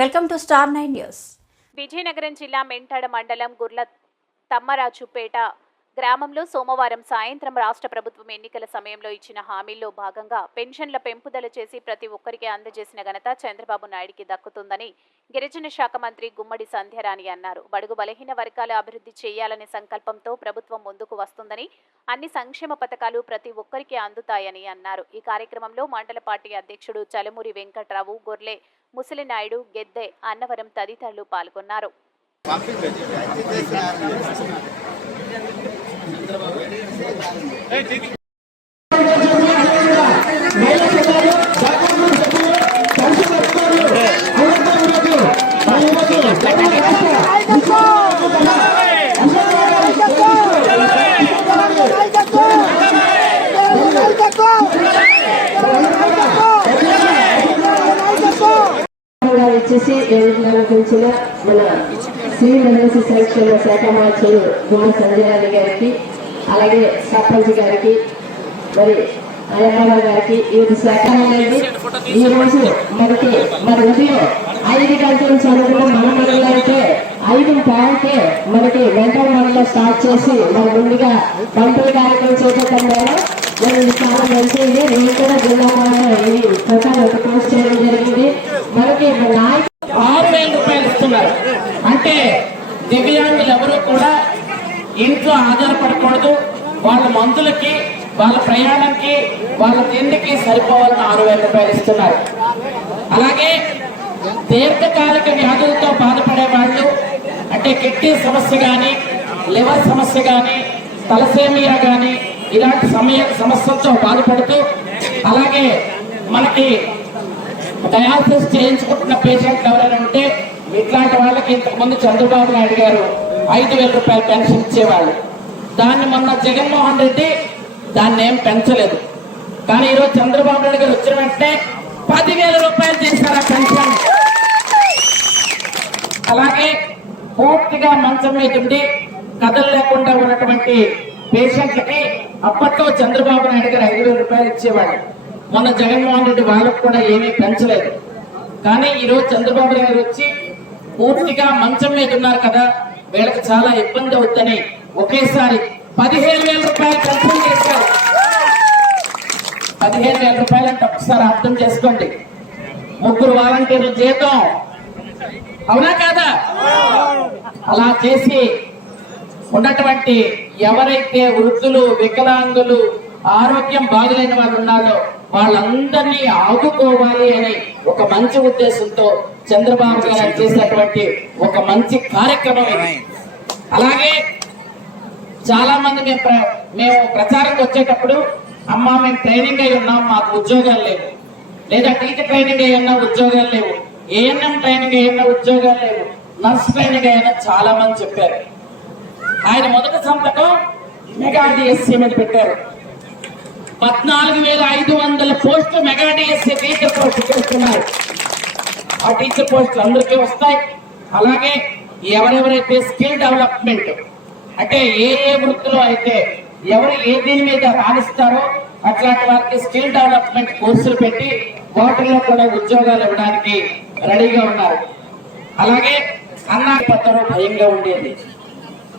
Welcome to star 9 news. Vizianagaram జిల్లా మెంటాడ మండలం గుర్ల తమ్మరాజుపేట గ్రామంలో సోమవారం సాయంత్రం రాష్ట్ర ప్రభుత్వం ఎన్నికల సమయంలో ఇచ్చిన హామీల్లో భాగంగా పెన్షన్ల పెంపుదల చేసి ప్రతి ఒక్కరికి అందజేసిన ఘనత చంద్రబాబు నాయుడికి దక్కుతుందని గిరిజన శాఖ మంత్రి గుమ్మడి సంధ్యారాణి అన్నారు. బడుగు బలహీన వర్గాల అభివృద్ధి చేయాలనే సంకల్పంతో ప్రభుత్వం ముందుకు వస్తుందని, అన్ని సంక్షేమ పథకాలు ప్రతి ఒక్కరికి అందుతాయని అన్నారు. ఈ కార్యక్రమంలో మండల పార్టీ అధ్యక్షుడు చలమూరి వెంకట్రావు, గొర్లె ముసలినాయుడు, గెద్దె, అన్నవరం తదితరులు పాల్గొన్నారు. వచ్చేసి గురించిన మన సివిల్ ఎమ్మెల్సీ సంక్షేమ శాఖ మంత్రులు గుమ్మడి సంధ్యారాణి గారికి, అలాగే సర్పంచ్ గారికి, మరి అయ్యమ్మ గారికి ఈ శాఖ అనేది ఈ రోజు మనకి మన ఉదయం 5 గంటల నుంచి అనుకున్న మన మండలం అయితే 5:10కే మనకి వెంటనే మండలం స్టార్ట్ చేసి మన ముందుగా పంటల కార్యక్రమం చేపట్టడం చాలా మంచిది. నేను కూడా జిల్లా ఈ ప్రకారం పోస్ట్ చేయడం జరిగింది. మనకి 6,000 రూపాయలు ఇస్తున్నారు. అంటే దివ్యాంగులు ఎవరు కూడా ఇంట్లో ఆధారపడకూడదు. వాళ్ళ మందులకి, వాళ్ళ ప్రయాణంకి, వాళ్ళ తిండికి సరిపోవాలని 6,000 రూపాయలు ఇస్తున్నారు. అలాగే దీర్ఘకాలిక వ్యాధులతో బాధపడే వాళ్ళు, అంటే కిడ్నీ సమస్య కానీ, లివర్ సమస్య కానీ, తలసేమియా కానీ ఇలాంటి సమస్యలతో బాధపడుతూ, అలాగే మనకి డయాలసిస్ చేయించుకుంటున్న పేషెంట్లు ఎవరైనా ఉంటే ఇట్లాంటి వాళ్ళకి ఇంతకుముందు చంద్రబాబు నాయుడు గారు 5,000 రూపాయలు పెన్షన్ ఇచ్చేవాళ్ళు. దాన్ని మొన్న జగన్మోహన్ రెడ్డి దాన్ని ఏం పెంచలేదు. కానీ ఈరోజు చంద్రబాబు నాయుడు గారు వచ్చిన వెంటనే 10,000 రూపాయలు చేశారు ఆ పెన్షన్. అలాగే పూర్తిగా మంచం మీద ఉండి కథలు లేకుండా ఉన్నటువంటి పేషెంట్లకి అప్పట్లో చంద్రబాబు నాయుడు గారు 5,000 రూపాయలు ఇచ్చేవాళ్ళు. మొన్న జగన్మోహన్ రెడ్డి వాళ్ళకు కూడా ఏమీ పెంచలేదు. కానీ ఈరోజు చంద్రబాబు నాయుడు వచ్చి పూర్తిగా మంచం మీద ఉన్నారు కదా, వీళ్ళకి చాలా ఇబ్బంది అవుతుందని ఒకేసారి 15,000 రూపాయలు పెన్షన్ చేశారు. 15,000 రూపాయలు అంటే ఒకసారి అర్థం చేసుకోండి, 3 వాలంటీర్ల జీతం, అవునా కాదా? అలా చేసి ఉన్నటువంటి ఎవరైతే వృద్ధులు, వికలాంగులు, ఆరోగ్యం బాగలేని వాళ్ళు ఉన్నారో వాళ్ళందరినీ ఆదుకోవాలి అని ఒక మంచి ఉద్దేశంతో చంద్రబాబు గారు చేసినటువంటి ఒక మంచి కార్యక్రమం ఇది. అలాగే చాలా మంది మేము ప్రచారంకి వచ్చేటప్పుడు, అమ్మా మేము ట్రైనింగ్ అయి ఉన్నాం, మాకు ఉద్యోగాలు లేవు, లేదా టీచర్ ట్రైనింగ్ అయి ఉన్నా ఉద్యోగాలు లేవు, ఏఎన్ఎం ట్రైనింగ్ అయి ఉన్నా ఉద్యోగాలు లేవు, నర్స్ ట్రైనింగ్ అయినా చాలా మంది చెప్పారు. ఆయన మొదటి సంతకం మెగా డిఎస్సీ మీద పెట్టారు. 14,500 పోస్టులు మెగా డిఎస్సీ టీచర్ పోస్ట్ చేస్తున్నారు. ఆ టీచర్ పోస్టులు అందరికీ వస్తాయి. అలాగే ఎవరెవరైతే స్కిల్ డెవలప్మెంట్, అంటే ఏ వృత్తిలో అయితే ఎవరు ఏ దీని మీద రాణిస్తారో అట్లాంటి వారికి స్కిల్ డెవలప్మెంట్ కోర్సులు పెట్టి వాటిల్లో కూడా ఉద్యోగాలు ఇవ్వడానికి రెడీగా ఉన్నారు. అలాగే అన్నా పద్ధతిలో భయంగా ఉండేది.